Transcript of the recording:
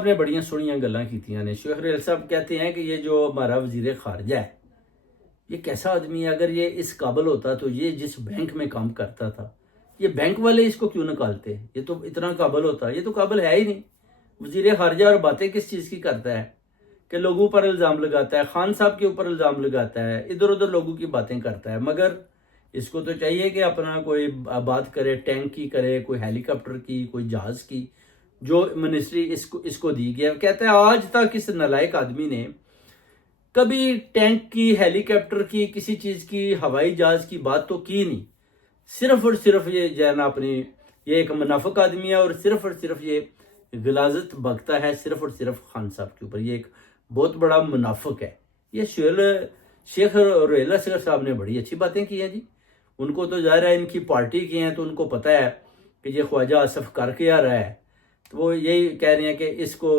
آپ نے بڑیاں سوڑیاں گلاں کیتیاں نے. شیخ ریل صاحب کہتے ہیں کہ یہ جو ہمارا وزیر خارجہ ہے یہ کیسا آدمی ہے. اگر یہ اس قابل ہوتا تو یہ جس بینک میں کام کرتا تھا یہ بینک والے اس کو کیوں نکالتے. یہ تو اتنا قابل ہوتا. یہ تو قابل ہے ہی نہیں. وزیر خارجہ اور باتیں کس چیز کی کرتا ہے کہ لوگوں پر الزام لگاتا ہے, خان صاحب کے اوپر الزام لگاتا ہے, ادھر ادھر لوگوں کی باتیں کرتا ہے. مگر اس کو تو چاہیے کہ اپنا کوئی بات کرے, ٹینک کی کرے, کوئی ہیلی کاپٹر کی, کوئی جہاز کی, جو منسٹری اس کو دی گیا. کہتا ہے آج تک اس نالائق آدمی نے کبھی ٹینک کی, ہیلی کاپٹر کی, کسی چیز کی, ہوائی جہاز کی بات تو کی نہیں. صرف اور صرف یہ جو ہے نا اپنی یہ ایک منافق آدمی ہے اور صرف یہ غلاظت بکتا ہے صرف اور صرف خان صاحب کے اوپر. یہ ایک بہت بڑا منافق ہے. یہ شیخ ریل صاحب نے بڑی اچھی باتیں کی ہیں جی. ان کو تو ظاہر ہے ان کی پارٹی کی ہیں تو ان کو پتہ ہے کہ یہ خواجہ آصف کر کے آ رہا ہے, تو وہ یہی کہہ رہے ہیں کہ اس کو